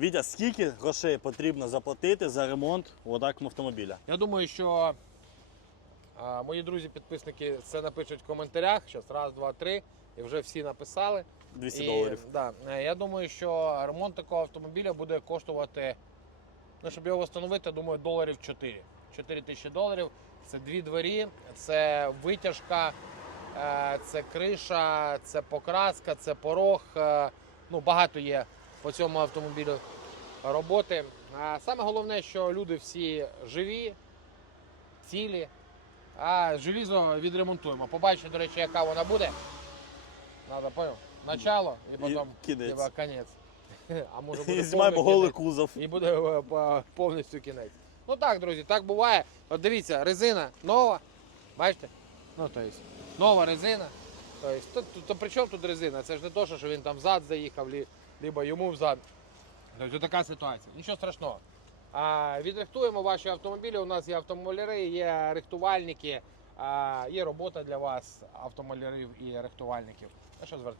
Вітя, скільки грошей потрібно заплатити за ремонт отак автомобіля? Я думаю, що а, мої друзі-підписники це напишуть в коментарях. Зараз раз, два, три. І вже всі написали. 200 І, доларів. Да, е, я думаю, що ремонт такого автомобіля буде коштувати, ну, щоб його встановити, думаю, доларів 4. 4 тисячі доларів. Це дві двері, це витяжка, е, це криша, це покраска, це порог. е, Ну, багато є по цьому автомобілю роботи. А саме головне, що люди всі живі, цілі. А желізо відремонтуємо. Побачите, до речі, яка вона буде. Надо, понял? Начало і потім кінець. типа, конець. А може буде І знімаємо голий кузов. І буде е, повністю кінець. Ну так, друзі, так буває. От дивіться, резина нова. Бачите? Ну, то есть, нова резина. То, есть, то, то, при чому тут резина? Це ж не то, що він там взад заїхав, либо йому взад. Тобто така ситуація. Нічого страшного. А, відрихтуємо ваші автомобілі. У нас є автомоляри, є рихтувальники, а, є робота для вас, автомолярів і рихтувальників. А що звертати?